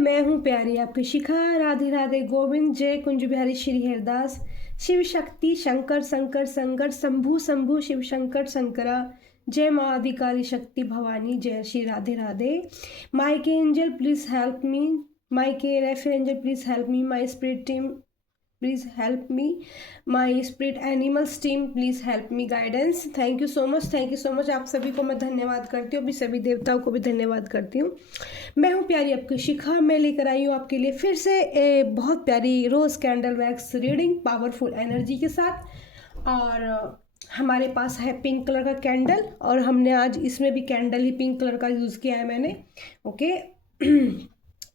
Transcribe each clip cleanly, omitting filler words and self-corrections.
मैं हूँ प्यारी आपकी शिखा। राधे राधे गोविंद जय कुंज बिहारी श्री हरिदास। शिव शक्ति शंकर शंकर शंकर शंभु शंभु शिव शंकर शंकरा। जय माँ आदिकाली शक्ति भवानी जय श्री राधे राधे। माई के एंजल प्लीज हेल्प मी। माई के refer angel please help me. My spirit team please help me. My spirit animals team please help me guidance. Thank you so much. आप सभी को मैं धन्यवाद करती हूँ, अभी सभी देवताओं को भी धन्यवाद करती हूँ। मैं हूँ प्यारी आपकी शिखा। मैं लेकर आई हूँ आपके लिए फिर से बहुत प्यारी rose candle wax reading powerful energy के साथ। और हमारे पास है पिंक कलर का कैंडल, और हमने आज इसमें भी कैंडल ही पिंक कलर का यूज़ किया है मैंने। ओके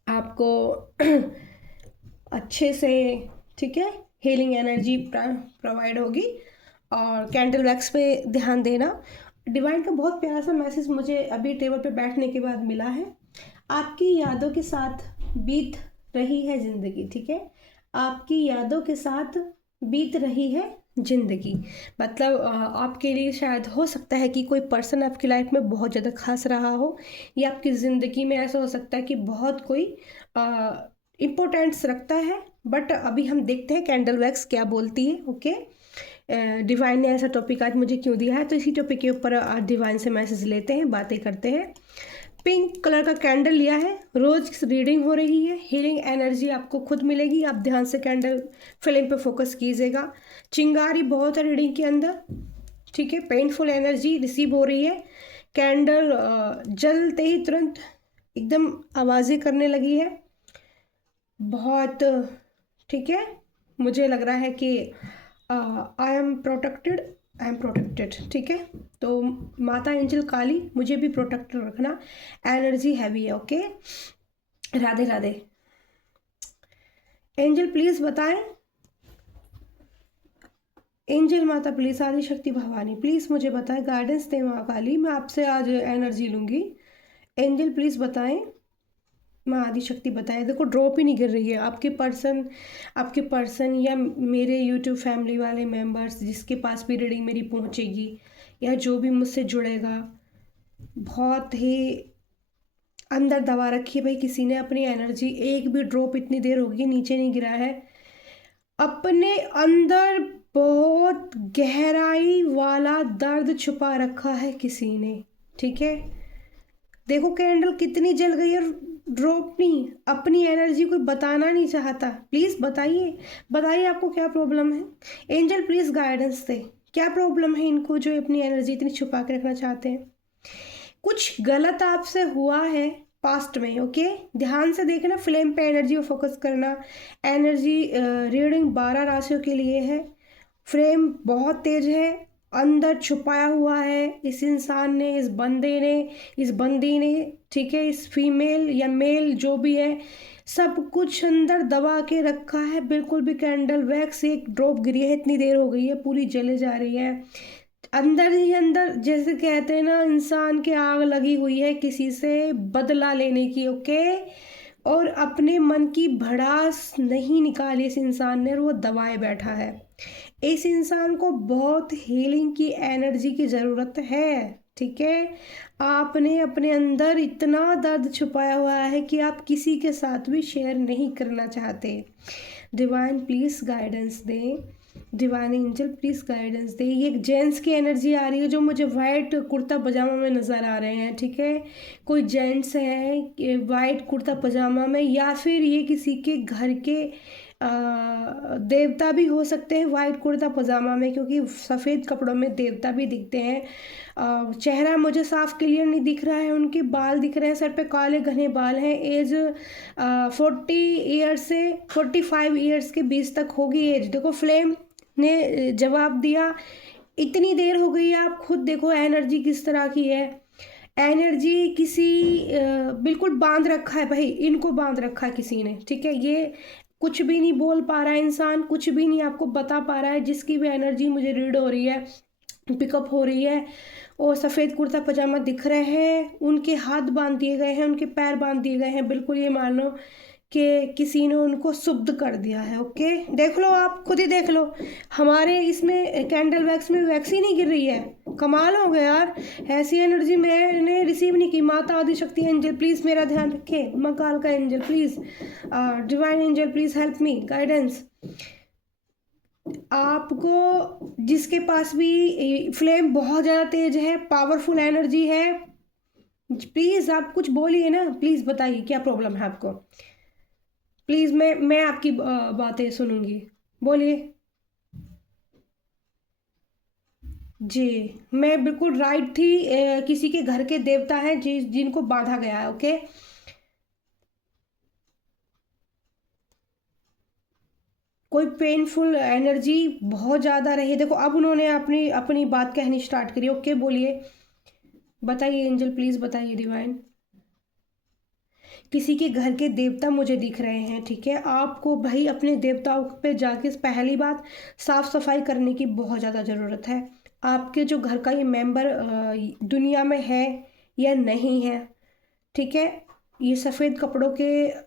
आपको अच्छे से, ठीक है, हीलिंग एनर्जी प्रोवाइड होगी। और कैंडल वैक्स पे ध्यान देना। डिवाइन का बहुत प्यारा सा मैसेज मुझे अभी टेबल पे बैठने के बाद मिला है। आपकी यादों के साथ बीत रही है ज़िंदगी, ठीक है, आपकी यादों के साथ बीत रही है ज़िंदगी। मतलब आपके लिए शायद हो सकता है कि कोई पर्सन आपकी लाइफ में बहुत ज़्यादा खास रहा हो, या आपकी ज़िंदगी में ऐसा हो सकता है कि बहुत कोई इम्पोर्टेंस रखता है। बट अभी हम देखते हैं कैंडल वैक्स क्या बोलती है। ओके डिवाइन ने ऐसा टॉपिक आज मुझे क्यों दिया है, तो इसी टॉपिक के ऊपर आज डिवाइन से मैसेज लेते हैं, बातें करते हैं। पिंक कलर का कैंडल लिया है, रोज रीडिंग हो रही है, हीलिंग एनर्जी आपको खुद मिलेगी। आप ध्यान से कैंडल फ्लेम पे फोकस कीजिएगा। चिंगारी बहुत है रीडिंग के अंदर, ठीक है, पेनफुल एनर्जी रिसीव हो रही है। कैंडल जलते ही तुरंत एकदम आवाज़ें करने लगी है बहुत, ठीक है। मुझे लग रहा है कि आई एम प्रोटेक्टेड, ठीक है। तो माता एंजल काली मुझे भी प्रोटेक्टेड रखना। एनर्जी हैवी है। Okay Radhe Radhe. Angel please बताएं, एंजल माता प्लीज, आदि शक्ति भवानी प्लीज मुझे बताएं, गाइडेंस दें माँ काली। मैं आपसे आज एनर्जी लूंगी। एंजल प्लीज बताएं, माँ आदि शक्ति बताए। देखो ड्रॉप ही नहीं गिर रही है। आपके पर्सन या मेरे यूट्यूब फैमिली वाले मेंबर्स जिसके पास भी रीडिंग मेरी पहुंचेगी, या जो भी मुझसे जुड़ेगा, बहुत ही अंदर दबा रखी है भाई। किसी ने अपनी एनर्जी, एक भी ड्रॉप इतनी देर होगी नीचे नहीं गिरा है, अपने अंदर बहुत गहराई वाला दर्द छुपा रखा है किसी ने, ठीक है। देखो कैंडल कितनी जल गई है, ड्रॉप नहीं, अपनी एनर्जी कोई बताना नहीं चाहता। प्लीज़ बताइए आपको क्या प्रॉब्लम है। एंजल प्लीज़ गाइडेंस दे, क्या प्रॉब्लम है इनको जो अपनी एनर्जी इतनी छुपा के रखना चाहते हैं। कुछ गलत आपसे हुआ है पास्ट में। ओके ध्यान से देखना, फ्लेम पे एनर्जी को फोकस करना। एनर्जी रीडिंग 12 राशियों के लिए है। फ्लेम बहुत तेज है, अंदर छुपाया हुआ है इस इंसान ने, इस बंदे ने, इस बंदी ने, ठीक है, इस फीमेल या मेल जो भी है, सब कुछ अंदर दबा के रखा है। बिल्कुल भी कैंडल वैक्स एक ड्रॉप गिरी है, इतनी देर हो गई है, पूरी जले जा रही है अंदर ही अंदर। जैसे कहते हैं ना, इंसान के आग लगी हुई है किसी से बदला लेने की। ओके और अपने मन की भड़ास नहीं निकाली इस इंसान ने, और वो दबाए बैठा है। इस इंसान को बहुत हीलिंग की एनर्जी की ज़रूरत है, ठीक है। आपने अपने अंदर इतना दर्द छुपाया हुआ है कि आप किसी के साथ भी शेयर नहीं करना चाहते। डिवाइन प्लीज़ गाइडेंस दें, डिवाइन एंजल प्लीज़ गाइडेंस दें। ये एक जेंट्स की एनर्जी आ रही है जो मुझे वाइट कुर्ता पजामा में नज़र आ रहे हैं, ठीक है। कोई जेंट्स हैं वाइट कुर्ता पजामा में, या फिर ये किसी के घर के देवता भी हो सकते हैं वाइट कुर्ता पजामा में, क्योंकि सफ़ेद कपड़ों में देवता भी दिखते हैं। चेहरा मुझे साफ क्लियर नहीं दिख रहा है, उनके बाल दिख रहे हैं, सर पे काले घने बाल हैं। एज 40 ईयर्स से 45 ईयर्स के बीच तक होगी एज। देखो फ्लेम ने जवाब दिया, इतनी देर हो गई, आप खुद देखो एनर्जी किस तरह की है। एनर्जी किसी बिल्कुल बांध रखा है भाई, इनको बांध रखा है किसी ने, ठीक है। ये कुछ भी नहीं बोल पा रहा है इंसान, कुछ भी नहीं आपको बता पा रहा है। जिसकी भी एनर्जी मुझे रीड हो रही है, पिकअप हो रही है, और सफ़ेद कुर्ता पजामा दिख रहे हैं, उनके हाथ बांध दिए गए हैं, उनके पैर बांध दिए गए हैं। बिल्कुल ये मान लो कि किसी ने उनको शुद्ध कर दिया है। ओके, देख लो, आप खुद ही देख लो, हमारे इसमें कैंडल वैक्स में वैक्स ही नहीं गिर रही है। कमाल हो गया यार, ऐसी एनर्जी मैंने रिसीव नहीं की। माता आदिशक्ति एंजल प्लीज़ मेरा ध्यान रखे, माँ काल का angel please, divine angel please help me, guidance. आपको जिसके पास भी फ्लेम बहुत ज़्यादा तेज है, पावरफुल एनर्जी है, प्लीज़ आप कुछ बोलिए ना, प्लीज़ बताइए क्या प्रॉब्लम है आपको। प्लीज़ मैं आपकी बातें सुनूंगी, बोलिए। जी, मैं बिल्कुल राइट थी। किसी के घर के देवता हैं जिनको बांधा गया है। ओके, कोई पेनफुल एनर्जी बहुत ज़्यादा रही, देखो अब उन्होंने अपनी अपनी बात कहनी स्टार्ट करी। ओके, बोलिए, बताइए एंजल प्लीज़ बताइए, डिवाइन। किसी के घर के देवता मुझे दिख रहे हैं, ठीक है। आपको भाई अपने देवताओं पे जाके पहली बात साफ सफाई करने की बहुत ज़्यादा ज़रूरत है। आपके जो घर का ये मेंबर दुनिया में है या नहीं है, ठीक है, ये सफ़ेद कपड़ों के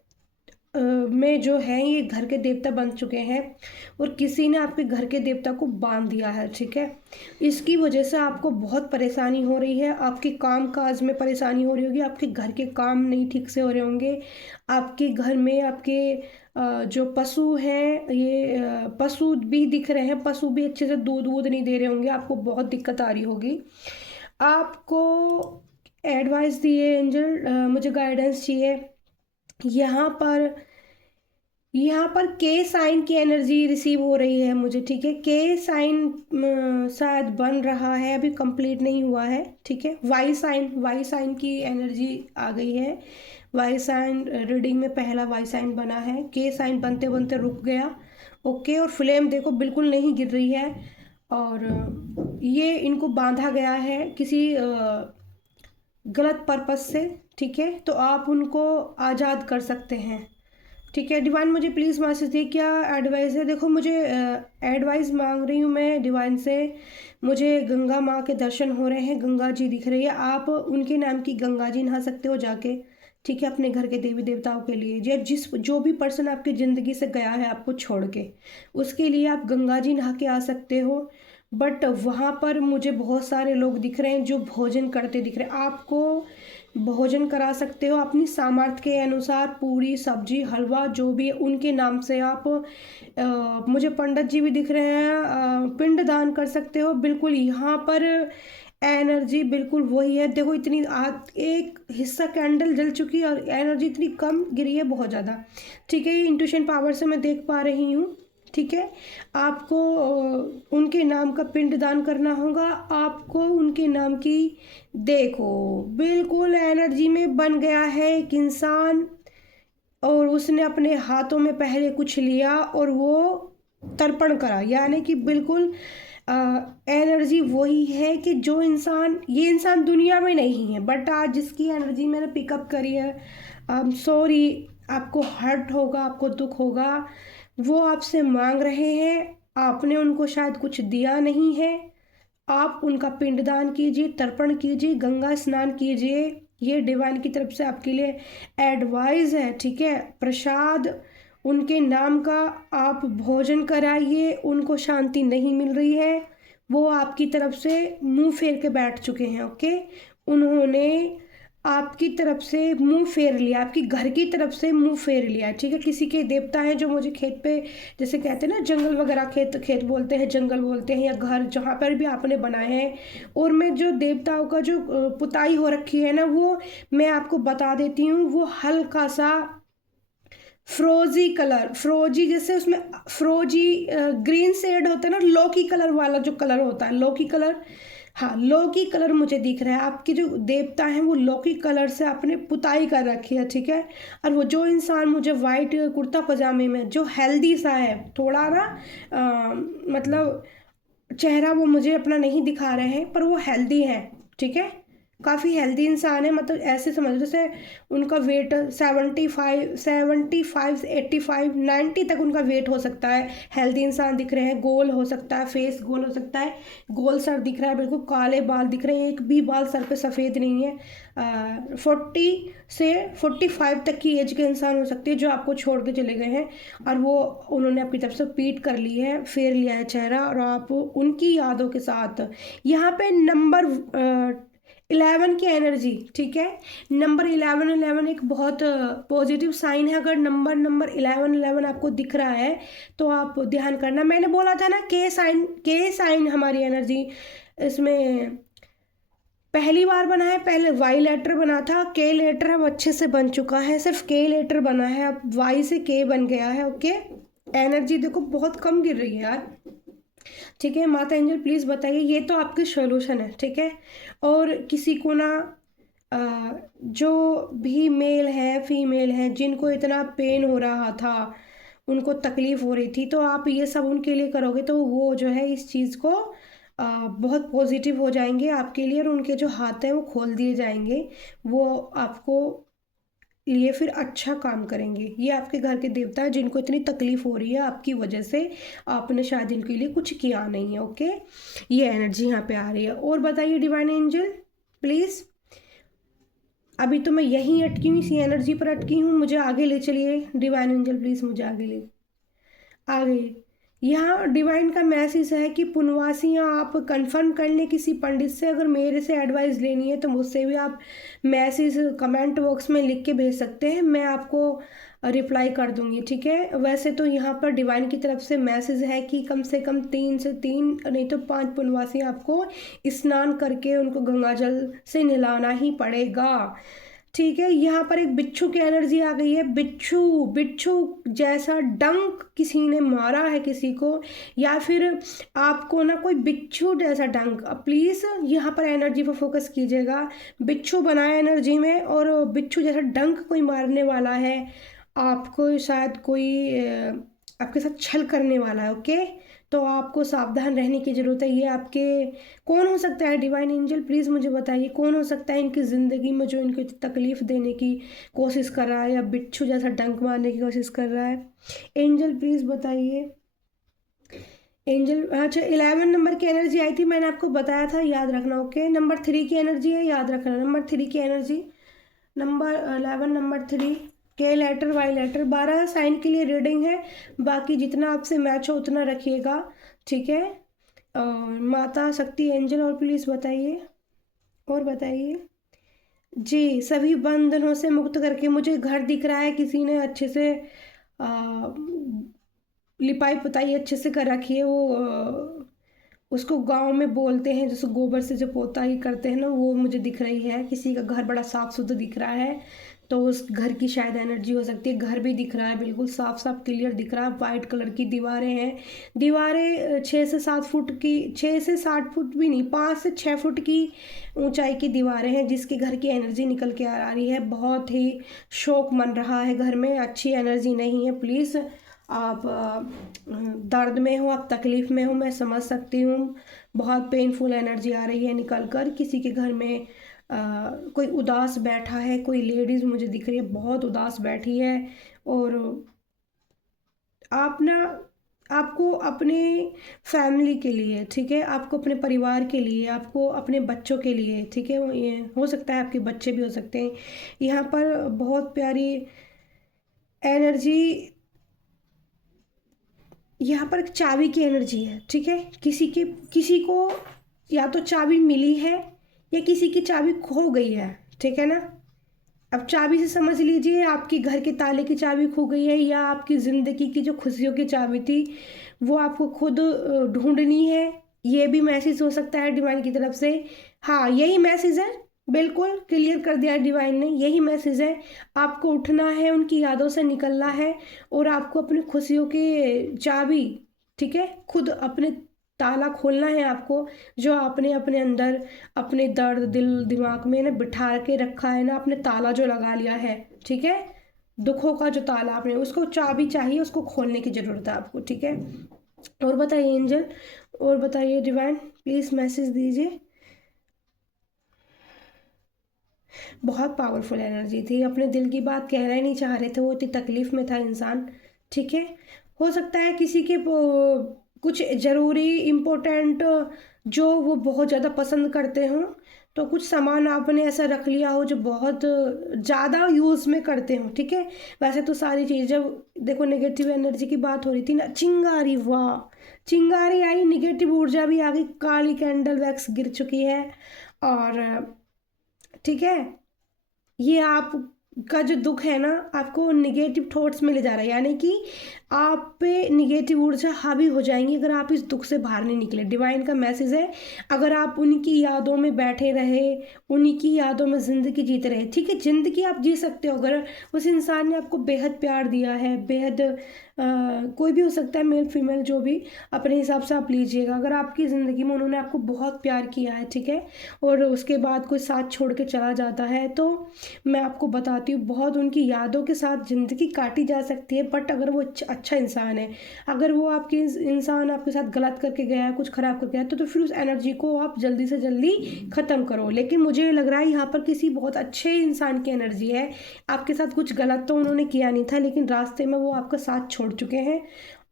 में जो है ये घर के देवता बन चुके हैं, और किसी ने आपके घर के देवता को बांध दिया है, ठीक है। इसकी वजह से आपको बहुत परेशानी हो रही है, आपके काम काज में परेशानी हो रही होगी, आपके घर के काम नहीं ठीक से हो रहे होंगे, आपके घर में आपके जो पशु हैं, ये पशु भी दिख रहे हैं, पशु भी अच्छे से दूध वूध नहीं दे रहे होंगे, आपको बहुत दिक्कत आ रही होगी। आपको एडवाइस दिए एंजल, मुझे गाइडेंस चाहिए। यहाँ पर के साइन की एनर्जी रिसीव हो रही है मुझे, ठीक है। के साइन शायद बन रहा है, अभी कंप्लीट नहीं हुआ है, ठीक है। वाई साइन की एनर्जी आ गई है। वाई साइन रीडिंग में पहला वाई साइन बना है, के साइन बनते बनते रुक गया। ओके, और फ्लेम देखो बिल्कुल नहीं गिर रही है, और ये इनको बांधा गया है किसी गलत पर्पस से, ठीक है। तो आप उनको आज़ाद कर सकते हैं, ठीक है। डिवाइन मुझे प्लीज़ मैसेज दिए, क्या एडवाइस है। देखो मुझे एडवाइस मांग रही हूँ मैं डिवाइन से। मुझे गंगा माँ के दर्शन हो रहे हैं, गंगा जी दिख रही है, आप उनके नाम की गंगा जी नहा सकते हो जाके, ठीक है, अपने घर के देवी देवताओं के लिए। जो भी पर्सन आपकी ज़िंदगी से गया है आपको छोड़ के, उसके लिए आप गंगा जी नहा के आ सकते हो। बट वहाँ पर मुझे बहुत सारे लोग दिख रहे हैं जो भोजन करते दिख रहे हैं। आपको भोजन करा सकते हो अपनी सामर्थ्य के अनुसार, पूरी सब्जी हलवा जो भी है उनके नाम से आप मुझे पंडित जी भी दिख रहे हैं, पिंड दान कर सकते हो। बिल्कुल यहाँ पर एनर्जी बिल्कुल वही है। देखो इतनी एक हिस्सा कैंडल जल चुकी है और एनर्जी इतनी कम गिरी है, बहुत ज़्यादा, ठीक है। ये इंट्यूशन पावर से मैं देख पा रही हूँ, ठीक है। आपको उनके नाम का पिंड दान करना होगा, आपको उनके नाम की, देखो बिल्कुल एनर्जी में बन गया है एक इंसान, और उसने अपने हाथों में पहले कुछ लिया और वो तर्पण करा, यानी कि बिल्कुल एनर्जी वही है कि जो इंसान, ये इंसान दुनिया में नहीं है, बट आज जिसकी एनर्जी मैंने पिकअप करी है, सॉरी, आपको हर्ट होगा, आपको दुख होगा, वो आपसे मांग रहे हैं, आपने उनको शायद कुछ दिया नहीं है। आप उनका पिंडदान कीजिए, तर्पण कीजिए, गंगा स्नान कीजिए। ये डिवाइन की तरफ से आपके लिए एडवाइस है, ठीक है। प्रसाद उनके नाम का आप भोजन कराइए, उनको शांति नहीं मिल रही है, वो आपकी तरफ से मुंह फेर के बैठ चुके हैं। ओके, उन्होंने आपकी तरफ से मुंह फेर लिया, आपकी घर की तरफ से मुंह फेर लिया, ठीक है। किसी के देवता हैं जो मुझे खेत पे, जैसे कहते हैं ना जंगल वगैरह, खेत बोलते हैं, जंगल बोलते हैं, या घर जहाँ पर भी आपने बनाए हैं, और मैं जो देवताओं का जो पुताई हो रखी है ना, वो मैं आपको बता देती हूँ। वो हल्का सा फ्रोजी कलर, फ्रोजी जैसे उसमें फ्रोजी ग्रीन शेड होता है ना, लौकी कलर वाला जो कलर होता है, लौकी कलर, हाँ लौकी कलर मुझे दिख रहा है। आपके जो देवता हैं वो लौकी कलर से आपने पुताई कर रखी है, ठीक है। और वो जो इंसान मुझे वाइट कुर्ता पजामे में जो हेल्दी सा है, थोड़ा ना मतलब चेहरा वो मुझे अपना नहीं दिखा रहे हैं, पर वो हेल्दी है, ठीक है। काफ़ी हेल्दी इंसान है, मतलब ऐसे समझ लो जैसे उनका वेट 75 85 90 तक उनका वेट हो सकता है। हेल्दी इंसान दिख रहे हैं, गोल हो सकता है, फेस गोल हो सकता है, गोल सर दिख रहा है, बिल्कुल काले बाल दिख रहे हैं, एक भी बाल सर पे सफ़ेद नहीं है। 40 से 45 तक की एज के इंसान हो सकते हैं जो आपको छोड़ के चले गए हैं, और वो उन्होंने अपनी तरफ से पीट कर ली है, फेर लिया है चेहरा, और आप उनकी यादों के साथ यहाँ पे नंबर 11 की एनर्जी, ठीक है। नंबर 11 11 एक बहुत पॉजिटिव साइन है। अगर नंबर 11 आपको दिख रहा है तो आप ध्यान करना, मैंने बोला था ना के साइन हमारी एनर्जी इसमें पहली बार बना है। पहले वाई लेटर बना था, के लेटर अब अच्छे से बन चुका है, सिर्फ के लेटर बना है, अब वाई से के बन गया है। ओके, एनर्जी देखो बहुत कम गिर रही है यार, ठीक है। माता एंजल प्लीज़ बताइए, ये तो आपके सॉल्यूशन है, ठीक है। और किसी को ना जो भी मेल है फीमेल है जिनको इतना पेन हो रहा था, उनको तकलीफ़ हो रही थी, तो आप ये सब उनके लिए करोगे तो वो जो है इस चीज़ को बहुत पॉजिटिव हो जाएंगे आपके लिए, और उनके जो हाथ हैं वो खोल दिए जाएंगे, वो आपको लिए फिर अच्छा काम करेंगे। ये आपके घर के देवता हैं जिनको इतनी तकलीफ हो रही है आपकी वजह से, आपने शायद इनके लिए कुछ किया नहीं है। ओके, ये एनर्जी यहाँ पे आ रही है। और बताइए डिवाइन एंजल प्लीज़, अभी तो मैं यहीं अटकी हूँ, इसी एनर्जी पर अटकी हूँ, मुझे आगे ले चलिए डिवाइन एंजल प्लीज़, मुझे आगे। यहाँ डिवाइन का मैसेज है कि पुनवासियाँ आप कंफर्म कर लें किसी पंडित से, अगर मेरे से एडवाइस लेनी है तो मुझसे भी आप मैसेज कमेंट बॉक्स में लिख के भेज सकते हैं, मैं आपको रिप्लाई कर दूंगी, ठीक है। वैसे तो यहाँ पर डिवाइन की तरफ से मैसेज है कि कम से कम 3 नहीं तो 5 पुनवासियाँ आपको स्नान करके उनको गंगा जल से नहलाना ही पड़ेगा, ठीक है। यहाँ पर एक बिच्छू की एनर्जी आ गई है, बिच्छू बिच्छू जैसा डंक किसी ने मारा है किसी को, या फिर आपको ना कोई बिच्छू जैसा डंक, प्लीज़ यहाँ पर एनर्जी पर फोकस कीजिएगा। बिच्छू बनाए एनर्जी में, और बिच्छू जैसा डंक कोई मारने वाला है आपको, शायद कोई आपके साथ छल करने वाला है। ओके, तो आपको सावधान रहने की ज़रूरत है। ये आपके कौन हो सकता है डिवाइन एंजल प्लीज़ मुझे बताइए, कौन हो सकता है इनकी ज़िंदगी में जो इनको तकलीफ़ देने की कोशिश कर रहा है, या बिच्छू जैसा डंक मारने की कोशिश कर रहा है। एंजल प्लीज़ बताइए। एंजल, अच्छा 11 नंबर की एनर्जी आई थी, मैंने आपको बताया था, याद रखना। ओके, नंबर 3 की एनर्जी है, याद रखना नंबर 3 की एनर्जी, नंबर 11 नंबर 3, के लेटर वाई लेटर। 12 साइन के लिए रीडिंग है, बाकी जितना आपसे मैच हो उतना रखिएगा, ठीक है। और माता शक्ति एंजल और प्लीज़ बताइए, और बताइए जी। सभी बंधनों से मुक्त करके, मुझे घर दिख रहा है किसी ने अच्छे से आ, लिपाई पुताई अच्छे से कर रखी है, वो उसको गांव में बोलते हैं जैसे गोबर से जो पोताई करते हैं ना, वो मुझे दिख रही है। किसी का घर बड़ा साफ सुथरा दिख रहा है, तो उस घर की शायद एनर्जी हो सकती है। घर भी दिख रहा है, बिल्कुल साफ साफ क्लियर दिख रहा है। वाइट कलर की दीवारें हैं, दीवारें 6 से 7 फुट की, 6 से 7 फुट भी नहीं, 5 से 6 फुट की ऊंचाई की दीवारें हैं, जिसके घर की एनर्जी निकल के आ रही है। बहुत ही शोक मन रहा है घर में, अच्छी एनर्जी नहीं है। प्लीज़ आप दर्द में हो, आप तकलीफ़ में हो, मैं समझ सकती हूँ। बहुत पेनफुल एनर्जी आ रही है निकल कर, किसी के घर में कोई उदास बैठा है, कोई लेडीज़ मुझे दिख रही है बहुत उदास बैठी है। और आप ना, आपको अपने फैमिली के लिए, ठीक है, आपको अपने परिवार के लिए, आपको अपने बच्चों के लिए, ठीक है, ये हो सकता है आपके बच्चे भी हो सकते हैं। यहाँ पर बहुत प्यारी एनर्जी, यहाँ पर एक चाबी की एनर्जी है, ठीक है। किसी को या तो चाबी मिली है या किसी की चाबी खो गई है, ठीक है ना। अब चाबी से समझ लीजिए आपकी घर के ताले की चाबी खो गई है, या आपकी ज़िंदगी की जो खुशियों की चाबी थी वो आपको खुद ढूंढनी है। ये भी मैसेज हो सकता है डिवाइन की तरफ से। हाँ, यही मैसेज है, बिल्कुल क्लियर कर दिया है डिवाइन ने, यही मैसेज है। आपको उठना है, उनकी यादों से निकलना है, और आपको अपनी खुशियों की चाबी, ठीक है, खुद अपने ताला खोलना है आपको, जो आपने अपने अंदर अपने दर्द दिल दिमाग में ना बिठा के रखा है ना, आपने ताला जो लगा लिया है, ठीक है, दुखों का जो ताला आपने, उसको चाबी चाहिए, उसको खोलने की ज़रूरत है आपको, ठीक है। और बताइए एंजल, और बताइए डिवाइन प्लीज़ मैसेज दीजिए। बहुत पावरफुल एनर्जी थी, अपने दिल की बात कहना ही नहीं चाह रहे थे, वो इतनी तकलीफ़ में था इंसान, ठीक है। हो सकता है किसी के कुछ ज़रूरी इम्पोर्टेंट जो वो बहुत ज़्यादा पसंद करते हों, तो कुछ सामान आपने ऐसा रख लिया हो जो बहुत ज़्यादा यूज़ में करते हो, ठीक है। वैसे तो सारी चीज़, जब देखो नेगेटिव एनर्जी की बात हो रही थी ना, चिंगारी, वाह, चिंगारी आई, निगेटिव ऊर्जा भी आ गई, काली कैंडल वैक्स गिर चुकी है। और ठीक है, ये आपका जो दुख है ना, आपको निगेटिव थॉट्स में ले जा रहा है, यानी कि आप पे निगेटिव ऊर्जा हावी हो जाएंगी अगर आप इस दुख से बाहर नहीं निकले। डिवाइन का मैसेज है, अगर आप उनकी यादों में बैठे रहे, उन्हीं की यादों में ज़िंदगी जीते रहे, ठीक है, ज़िंदगी आप जी सकते हो अगर उस इंसान ने आपको बेहद प्यार दिया है, बेहद कोई भी हो सकता है, मेल फीमेल जो भी, अपने हिसाब से आप लीजिएगा। अगर आपकी ज़िंदगी में उन्होंने आपको बहुत प्यार किया है, ठीक है, और उसके बाद कोई साथ छोड़ के चला जाता है, तो मैं आपको बताती हूँ, बहुत उनकी यादों के साथ ज़िंदगी काटी जा सकती है। बट अगर वो अच्छा इंसान है, अगर वो आपकी इंसान आपके साथ गलत करके गया है, कुछ ख़राब करके गया है, तो फिर उस एनर्जी को आप जल्दी से जल्दी ख़त्म करो। लेकिन मुझे लग रहा है यहाँ पर किसी बहुत अच्छे इंसान की एनर्जी है, आपके साथ कुछ गलत तो उन्होंने किया नहीं था, लेकिन रास्ते में वो आपका साथ छोड़ चुके हैं,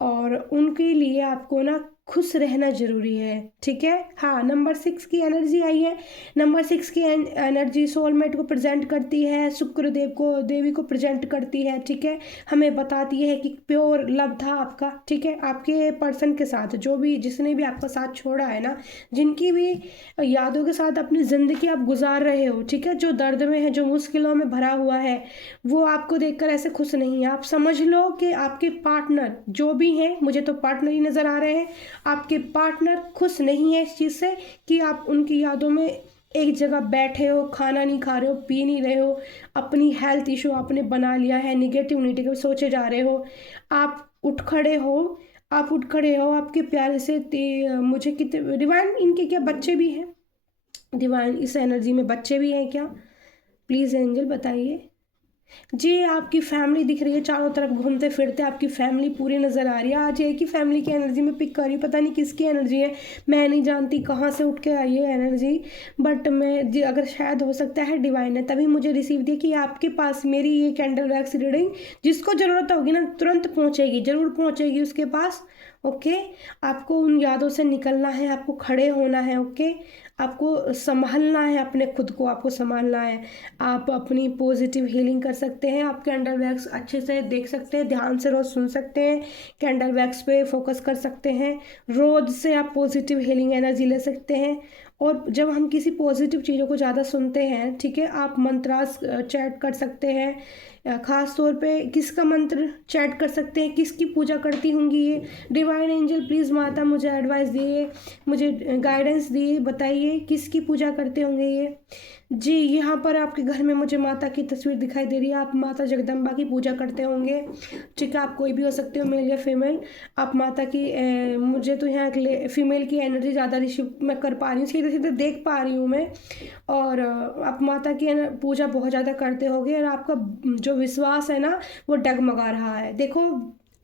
और उनके लिए आपको ना खुश रहना ज़रूरी है, ठीक है। हाँ, नंबर 6 की एनर्जी आई है। नंबर 6 की एनर्जी सोलमेट को प्रेजेंट करती है, शुक्र देव को, देवी को प्रेजेंट करती है, ठीक है। हमें बताती है कि प्योर लव था आपका, ठीक है, आपके पर्सन के साथ, जो भी जिसने भी आपका साथ छोड़ा है ना, जिनकी भी यादों के साथ अपनी ज़िंदगी आप गुजार रहे हो, ठीक है, जो दर्द में है, जो मुश्किलों में भरा हुआ है, वो आपको देखकर ऐसे खुश नहीं है। आप समझ लो कि आपके पार्टनर जो भी हैं, मुझे तो पार्टनर ही नज़र आ रहे हैं, आपके पार्टनर खुश नहीं है इस चीज़ से कि आप उनकी यादों में एक जगह बैठे हो, खाना नहीं खा रहे हो, पी नहीं रहे हो, अपनी हेल्थ इशू आपने बना लिया है, निगेटिव सोचे जा रहे हो, आप उठ खड़े हो, आप उठ खड़े हो, आपके प्यारे से मुझे कितने डिवाइन, इनके क्या बच्चे भी हैं? डिवाइन इस एनर्जी में बच्चे भी हैं क्या? प्लीज़ एंजल बताइए। जी, आपकी फैमिली दिख रही है, चारों तरफ घूमते फिरते आपकी फैमिली पूरी नज़र आ रही है। आज एक ही फैमिली की एनर्जी में पिक कर रही हूँ, पता नहीं किसकी एनर्जी है, मैं नहीं जानती कहाँ से उठ के आई है एनर्जी, बट मैं जी, अगर शायद हो सकता है डिवाइन है, तभी मुझे रिसीव दिया कि आपके पास मेरी ये कैंडल वैक्स रीडिंग जिसको ज़रूरत होगी ना तुरंत पहुँचेगी, ज़रूर पहुँचेगी उसके पास। ओके, आपको उन यादों से निकलना है, आपको खड़े होना है, ओके, आपको संभालना है, अपने खुद को आपको संभालना है। आप अपनी पॉजिटिव हीलिंग कर सकते हैं, आप कैंडल वैक्स अच्छे से देख सकते हैं, ध्यान से रोज़ सुन सकते हैं, कैंडल वैक्स पे फोकस कर सकते हैं, रोज़ से आप पॉजिटिव हीलिंग एनर्जी ले सकते हैं। और जब हम किसी पॉजिटिव चीज़ों को ज़्यादा सुनते हैं, ठीक है, आप मंत्रास चैट कर सकते हैं, ख़ास तौर पे किसका मंत्र चैट कर सकते हैं, किसकी पूजा करती होंगी ये डिवाइन एंजल, प्लीज़ माता मुझे एडवाइस दिए, मुझे गाइडेंस दिए, बताइए किसकी पूजा करते होंगे ये। जी, यहाँ पर आपके घर में मुझे माता की तस्वीर दिखाई दे रही है, आप माता जगदम्बा की पूजा करते होंगे, ठीक है, आप कोई भी हो सकते हो, मेल या फीमेल। आप माता की मुझे तो यहाँ फीमेल की एनर्जी ज़्यादा रिसीव मैं कर पा रही हूँ, सीधे सीधे देख पा रही हूँ मैं। और आप माता की पूजा बहुत ज़्यादा करते होगे, और आपका जो विश्वास है ना, वो डगमगा रहा है। देखो,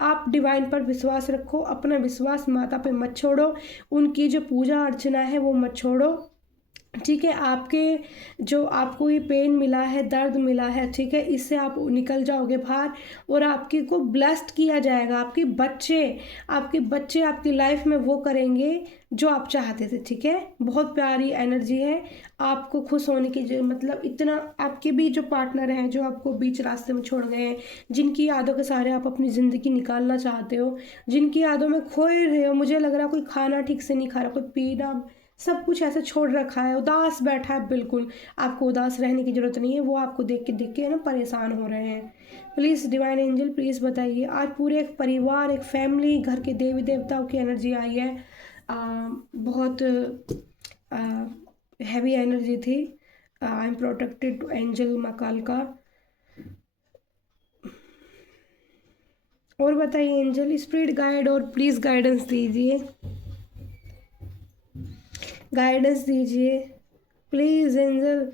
आप डिवाइन पर विश्वास रखो, अपना विश्वास माता पे मत छोड़ो, उनकी जो पूजा अर्चना है वो मत छोड़ो, ठीक है। आपके जो आपको ये पेन मिला है, दर्द मिला है, ठीक है, इससे आप निकल जाओगे बाहर, और आपके को ब्लेस्ड किया जाएगा। आपके बच्चे आपकी लाइफ में वो करेंगे जो आप चाहते थे, ठीक है। बहुत प्यारी एनर्जी है, आपको खुश होने की जो मतलब इतना, आपके भी जो पार्टनर हैं जो आपको बीच रास्ते में छोड़ गए हैं, जिनकी यादों के सहारे आप अपनी ज़िंदगी निकालना चाहते हो, जिनकी यादों में खोए रहे हो, मुझे लग रहा है कोई खाना ठीक से नहीं खा रहा, कोई पीना, सब कुछ ऐसे छोड़ रखा है, उदास बैठा है, बिल्कुल आपको उदास रहने की ज़रूरत नहीं है, वो आपको देख के ना परेशान हो रहे हैं। प्लीज़ डिवाइन एंजल, प्लीज़ बताइए। आज पूरे एक परिवार, एक फैमिली, घर के देवी देवताओं की एनर्जी आई है, बहुत हैवी एनर्जी थी। I am protected to angel Mahakal का। और बताइए एंजल, स्पिरिट गाइड, और प्लीज़ गाइडेंस दीजिए, गाइडेंस दीजिए प्लीज़ एंजल।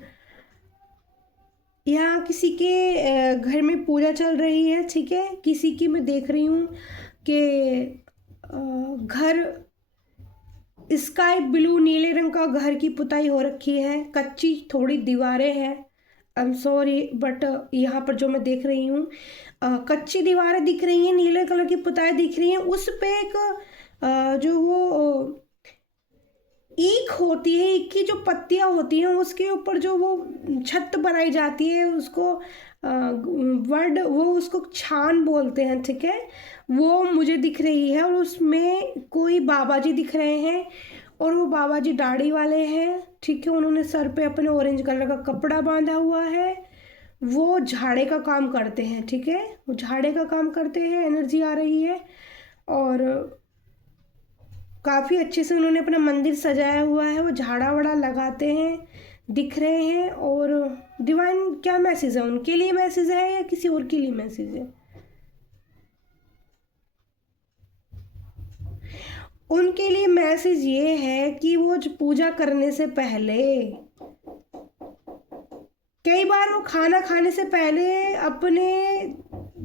यहाँ किसी के घर में पूजा चल रही है, ठीक है, किसी की मैं देख रही हूँ कि घर स्काई ब्लू नीले रंग का घर की पुताई हो रखी है, कच्ची थोड़ी दीवारें हैं, आई एम सॉरी बट यहाँ पर जो मैं देख रही हूँ कच्ची दीवारें दिख रही हैं, नीले कलर की पुताई दिख रही हैं, उस पे एक जो वो ईख होती है, ईख की जो पत्तियां होती हैं उसके ऊपर जो वो छत बनाई जाती है उसको वर्ड वो उसको छान बोलते हैं, ठीक है। वो मुझे दिख रही है और उसमें कोई बाबा जी दिख रहे हैं और वो बाबा जी दाढ़ी वाले हैं, ठीक है। उन्होंने सर पे अपने ऑरेंज कलर का कपड़ा बांधा हुआ है। वो झाड़े का काम करते हैं, ठीक है। वो झाड़े का काम करते हैं, एनर्जी आ रही है। और काफ़ी अच्छे से उन्होंने अपना मंदिर सजाया हुआ है, वो झाड़ा वाड़ा लगाते हैं, दिख रहे हैं। और डिवाइन क्या मैसेज है, उनके लिए मैसेज है या किसी और के लिए मैसेज है? उनके लिए मैसेज ये है कि वो पूजा करने से पहले कई बार वो खाना खाने से पहले अपने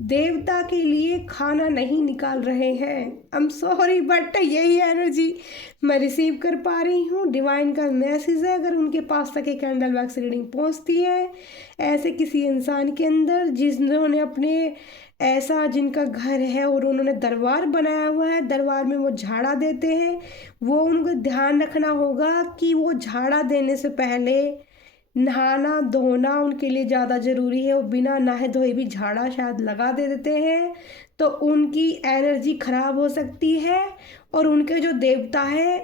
देवता के लिए खाना नहीं निकाल रहे हैं। आई एम सॉरी बट यही एनर्जी मैं रिसीव कर पा रही हूँ। डिवाइन का मैसेज है, अगर उनके पास तक एक कैंडल वैक्स रीडिंग पहुँचती है ऐसे किसी इंसान के अंदर जिन्होंने अपने ऐसा जिनका घर है और उन्होंने दरबार बनाया हुआ है, दरबार में वो झाड़ा देते हैं, वो उनको ध्यान रखना होगा कि वो झाड़ा देने से पहले नहाना धोना उनके लिए ज़्यादा ज़रूरी है। वो बिना नहाए धोए भी झाड़ा शायद लगा दे देते हैं तो उनकी एनर्जी खराब हो सकती है और उनके जो देवता है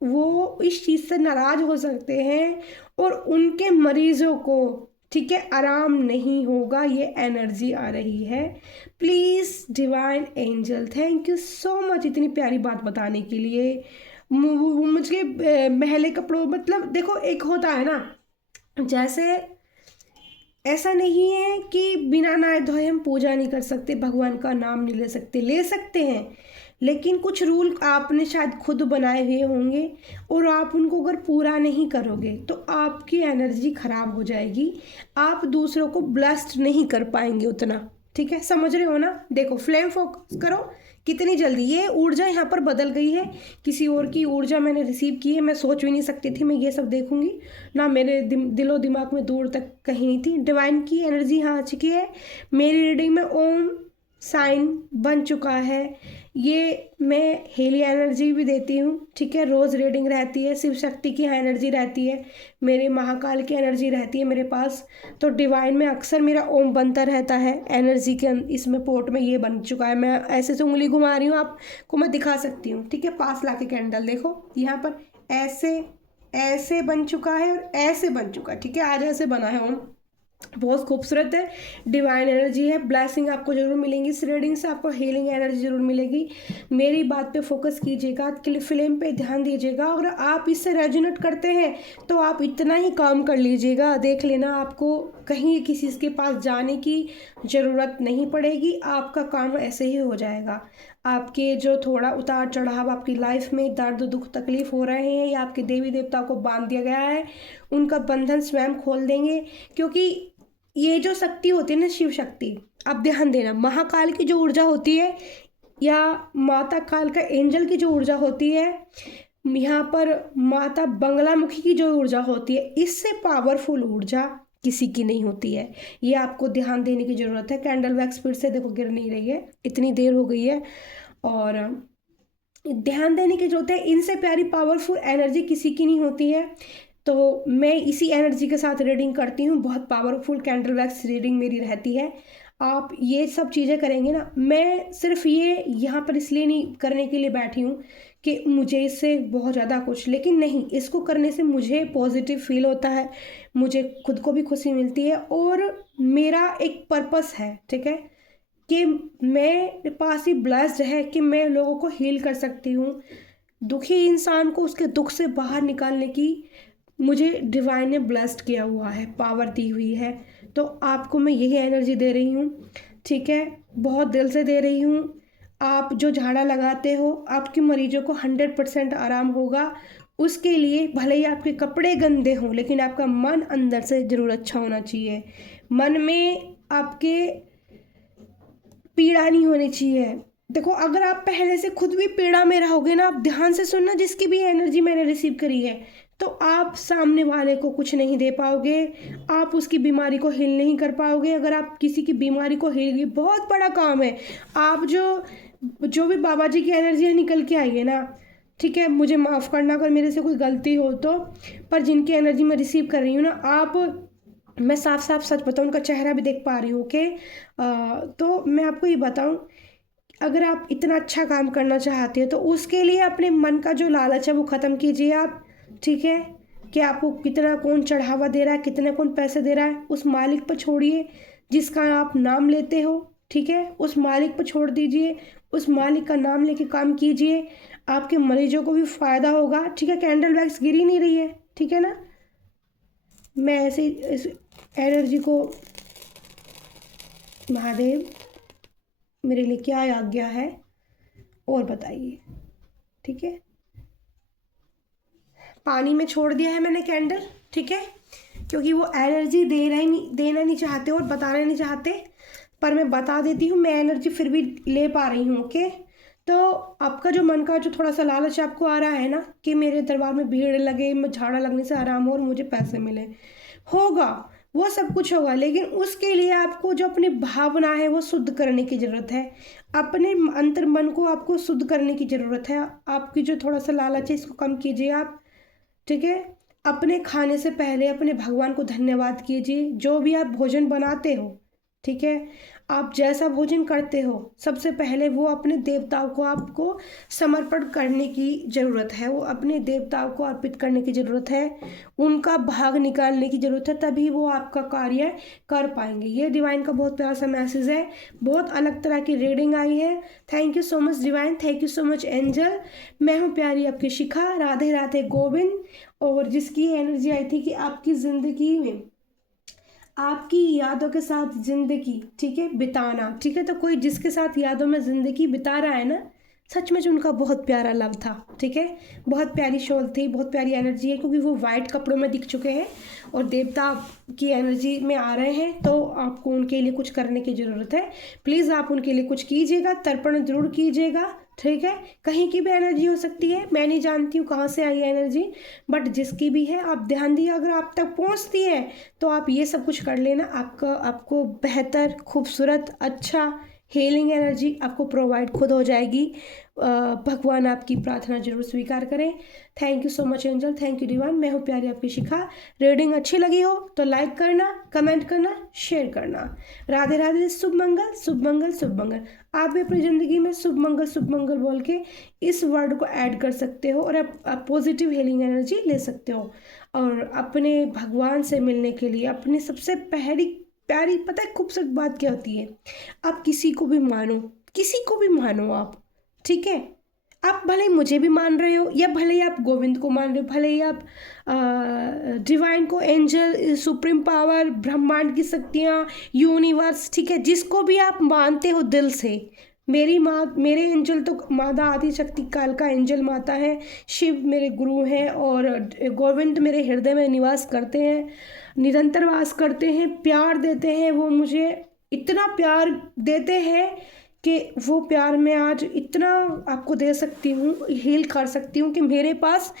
वो इस चीज़ से नाराज हो सकते हैं और उनके मरीजों को, ठीक है, आराम नहीं होगा। ये एनर्जी आ रही है। Please divine angel thank you so much इतनी प्यारी बात बताने के लिए। मुझे महले कपड़ों मतलब देखो एक होता है ना, जैसे ऐसा नहीं है कि बिना नहाए धोए हम पूजा नहीं कर सकते, भगवान का नाम नहीं ले सकते, ले सकते हैं, लेकिन कुछ रूल आपने शायद खुद बनाए हुए होंगे और आप उनको अगर पूरा नहीं करोगे तो आपकी एनर्जी खराब हो जाएगी, आप दूसरों को ब्लेस्ड नहीं कर पाएंगे उतना, ठीक है। समझ रहे हो ना? देखो फ्लेम फोकस करो कितनी जल्दी ये ऊर्जा यहाँ पर बदल गई है, किसी और की ऊर्जा मैंने रिसीव की है। मैं सोच भी नहीं सकती थी मैं ये सब देखूंगी ना, मेरे दिलो दिमाग में दूर तक कहीं नहीं थी। डिवाइन की एनर्जी यहाँ आ चुकी है। मेरी रीडिंग में ओम साइन बन चुका है। ये मैं हेली एनर्जी भी देती हूँ, ठीक है। रोज़ रीडिंग रहती है, शिव शक्ति की एनर्जी रहती है, मेरे महाकाल की एनर्जी रहती है मेरे पास। तो डिवाइन में अक्सर मेरा ओम बनता रहता है एनर्जी के इसमें पोर्ट में ये बन चुका है। मैं ऐसे से उंगली घुमा रही हूँ, आपको मैं दिखा सकती हूँ, ठीक है। पास ला के कैंडल देखो यहाँ पर ऐसे ऐसे बन चुका है और ऐसे बन चुका है, ठीक है। आज ऐसे बना है ओम, बहुत खूबसूरत है। डिवाइन एनर्जी है, ब्लेसिंग आपको जरूर मिलेंगी इस रीडिंग से, आपको हीलिंग एनर्जी जरूर मिलेगी। मेरी बात पे फोकस कीजिएगा, फ्लेम पे ध्यान दीजिएगा। अगर आप इससे रेजोनेट करते हैं तो आप इतना ही काम कर लीजिएगा, देख लेना आपको कहीं किसी के पास जाने की ज़रूरत नहीं पड़ेगी, आपका काम ऐसे ही हो जाएगा। आपके जो थोड़ा उतार चढ़ाव आपकी लाइफ में दर्द दुख तकलीफ हो रहे हैं या आपके देवी देवताओं को बांध दिया गया है, उनका बंधन स्वयं खोल देंगे। क्योंकि ये जो शक्ति होती है ना, शिव शक्ति, आप ध्यान देना, महाकाल की जो ऊर्जा होती है या माता काल का एंजल की जो ऊर्जा होती है, यहाँ पर माता बंगलामुखी की जो ऊर्जा होती है, इससे पावरफुल ऊर्जा किसी की नहीं होती है। ये आपको ध्यान देने की ज़रूरत है। कैंडल वैक्स फिर से देखो गिर नहीं रही है, इतनी देर हो गई है और ध्यान देने की जरूरत है। इनसे प्यारी पावरफुल एनर्जी किसी की नहीं होती है। तो मैं इसी एनर्जी के साथ रीडिंग करती हूँ, बहुत पावरफुल कैंडल वैक्स रीडिंग मेरी रहती है। आप ये सब चीज़ें करेंगे ना, मैं सिर्फ ये यहाँ पर इसलिए नहीं करने के लिए बैठी हूँ कि मुझे इससे बहुत ज़्यादा कुछ, लेकिन नहीं, इसको करने से मुझे पॉजिटिव फील होता है, मुझे खुद को भी खुशी मिलती है और मेरा एक पर्पस है, ठीक है, कि मेरे पास ही ब्लेस्ड है कि मैं लोगों को हील कर सकती हूँ। दुखी इंसान को उसके दुख से बाहर निकालने की मुझे डिवाइन ने ब्लेस्ड किया हुआ है, पावर दी हुई है। तो आपको मैं यही एनर्जी दे रही हूँ, ठीक है, बहुत दिल से दे रही हूँ। आप जो झाड़ा लगाते हो आपके मरीजों को 100% आराम होगा। उसके लिए भले ही आपके कपड़े गंदे हों लेकिन आपका मन अंदर से ज़रूर अच्छा होना चाहिए। मन में आपके पीड़ा नहीं होनी चाहिए। देखो अगर आप पहले से खुद भी पीड़ा में रहोगे ना, आप ध्यान से सुनना, जिसकी भी एनर्जी मैंने रिसीव करी है, तो आप सामने वाले को कुछ नहीं दे पाओगे, आप उसकी बीमारी को हील नहीं कर पाओगे। अगर आप किसी की बीमारी को हील, ये बहुत बड़ा काम है। आप जो भी बाबा जी की एनर्जी निकल के आई है ना, ठीक है, मुझे माफ़ करना अगर मेरे से कोई गलती हो तो, पर जिनकी एनर्जी मैं रिसीव कर रही हूँ ना, मैं साफ साफ सच बताऊँ, उनका चेहरा भी देख पा रही हूँ। ओके, तो मैं आपको ये बताऊँ, अगर आप इतना अच्छा काम करना चाहते हो तो उसके लिए अपने मन का जो लालच है वो ख़त्म कीजिए आप। ठीक है, कि आपको कितना कौन चढ़ावा दे रहा है, कितना कौन पैसे दे रहा है, उस मालिक पर छोड़िए जिसका आप नाम लेते हो। ठीक है, उस मालिक पर छोड़ दीजिए, उस मालिक का नाम लेके काम कीजिए, आपके मरीजों को भी फ़ायदा होगा। ठीक है, कैंडल वैक्स गिर ही नहीं रही है, ठीक है ना। मैं ऐसे इस एनर्जी को, महादेव मेरे लिए क्या आज्ञा है और बताइए। ठीक है, पानी में छोड़ दिया है मैंने कैंडल। ठीक है, क्योंकि वो एनर्जी देना नहीं चाहते और बताना नहीं चाहते, पर मैं बता देती हूँ, मैं एनर्जी फिर भी ले पा रही हूँ। ओके, तो आपका जो मन का जो थोड़ा सा लालच आपको आ रहा है ना, कि मेरे दरबार में भीड़ लगे, मैं झाड़ा लगने से आराम हो और मुझे पैसे मिले, होगा, वो सब कुछ होगा, लेकिन उसके लिए आपको जो अपनी भावना है वो शुद्ध करने की ज़रूरत है। अपने अंतर मन को आपको शुद्ध करने की ज़रूरत है। आपकी जो थोड़ा सा लालच है इसको कम कीजिए आप। ठीक है, अपने खाने से पहले अपने भगवान को धन्यवाद कीजिए, जो भी आप भोजन बनाते हो। ठीक है, आप जैसा भोजन करते हो सबसे पहले वो अपने देवताओं को आपको समर्पण करने की ज़रूरत है, वो अपने देवताओं को अर्पित करने की ज़रूरत है, उनका भाग निकालने की ज़रूरत है, तभी वो आपका कार्य कर पाएंगे। ये डिवाइन का बहुत प्यारा सा मैसेज है, बहुत अलग तरह की रीडिंग आई है। Thank you so much divine, thank you so much angel. मैं हूँ प्यारी आपकी शिखा, राधे राधे गोविंद। और जिसकी एनर्जी आई थी कि आपकी ज़िंदगी में आपकी यादों के साथ ज़िंदगी, ठीक है, बिताना। ठीक है, तो कोई जिसके साथ यादों में ज़िंदगी बिता रहा है ना, सच में जो उनका बहुत प्यारा लव था। ठीक है, बहुत प्यारी शोल थी, बहुत प्यारी एनर्जी है, क्योंकि वो वाइट कपड़ों में दिख चुके हैं और देवता की एनर्जी में आ रहे हैं, तो आपको उनके लिए कुछ करने की ज़रूरत है। प्लीज़ आप उनके लिए कुछ कीजिएगा, तर्पण जरूर कीजिएगा। ठीक है, कहीं की भी एनर्जी हो सकती है, मैं नहीं जानती हूँ कहाँ से आई है एनर्जी, बट जिसकी भी है आप ध्यान दिए, अगर आप तक पहुँचती है तो आप ये सब कुछ कर लेना, आपको बेहतर, खूबसूरत, अच्छा हीलिंग एनर्जी आपको प्रोवाइड खुद हो जाएगी। भगवान आपकी प्रार्थना जरूर स्वीकार करें। Thank you so much angel, thank you divine. मैं हूँ प्यारी आपकी शिखा। रीडिंग अच्छी लगी हो तो लाइक करना, कमेंट करना, शेयर करना। राधे राधे, शुभ मंगल, शुभ मंगल, शुभ मंगल। आप भी अपनी ज़िंदगी में शुभ मंगल बोल के इस वर्ड को ऐड कर सकते हो और आप पॉजिटिव हीलिंग एनर्जी ले सकते हो। और अपने भगवान से मिलने के लिए अपनी सबसे पहली प्यारी, पता है खूबसूरत बात क्या होती है, आप किसी को भी मानो, किसी को भी मानो आप। ठीक है, आप भले ही मुझे भी मान रहे हो, या भले ही आप गोविंद को मान रहे हो, भले ही आप डिवाइन को, एंजल, सुप्रीम पावर, ब्रह्मांड की शक्तियाँ, यूनिवर्स, ठीक है, जिसको भी आप मानते हो दिल से। मेरी माँ, मेरे एंजल तो माता आदि शक्ति काल का एंजल माता है, शिव मेरे गुरु हैं और गोविंद मेरे हृदय में निवास करते हैं, निरंतर वास करते हैं, प्यार देते हैं। वो मुझे इतना प्यार देते हैं कि वो प्यार मैं आज इतना आपको दे सकती हूँ, हील कर सकती हूँ, कि मेरे पास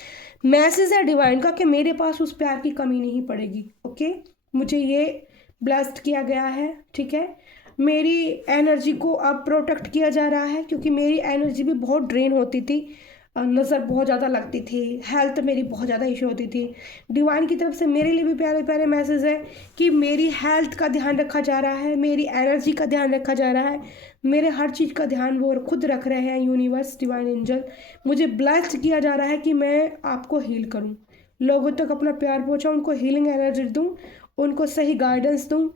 मैसेज है डिवाइन का कि मेरे पास उस प्यार की कमी नहीं पड़ेगी। ओके, मुझे ये ब्लेस्ड किया गया है। ठीक है, मेरी एनर्जी को अब प्रोटेक्ट किया जा रहा है, क्योंकि मेरी एनर्जी भी बहुत ड्रेन होती थी, नज़र बहुत ज़्यादा लगती थी, हेल्थ मेरी बहुत ज़्यादा इशू होती थी। डिवाइन की तरफ से मेरे लिए भी प्यारे प्यारे मैसेज है कि मेरी हेल्थ का ध्यान रखा जा रहा है, मेरी एनर्जी का ध्यान रखा जा रहा है, मेरे हर चीज़ का ध्यान वो खुद रख रहे हैं। यूनिवर्स, डिवाइन एंजल, मुझे ब्लेस्ड किया जा रहा है कि मैं आपको हील करूं, लोगों तक अपना प्यार पहुंचाऊं, उनको हीलिंग एनर्जी दूं, उनको सही गाइडेंस दूं।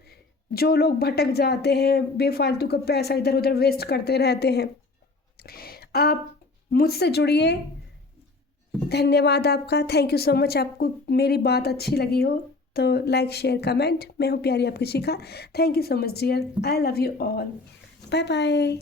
जो लोग भटक जाते हैं, बेफालतू का पैसा इधर उधर वेस्ट करते रहते हैं, आप मुझसे जुड़िए। धन्यवाद आपका, थैंक यू सो मच। आपको मेरी बात अच्छी लगी हो तो लाइक, शेयर, कमेंट। मैं हूँ प्यारी आपकी Shikha. Thank you so much dear, I love you all, bye bye.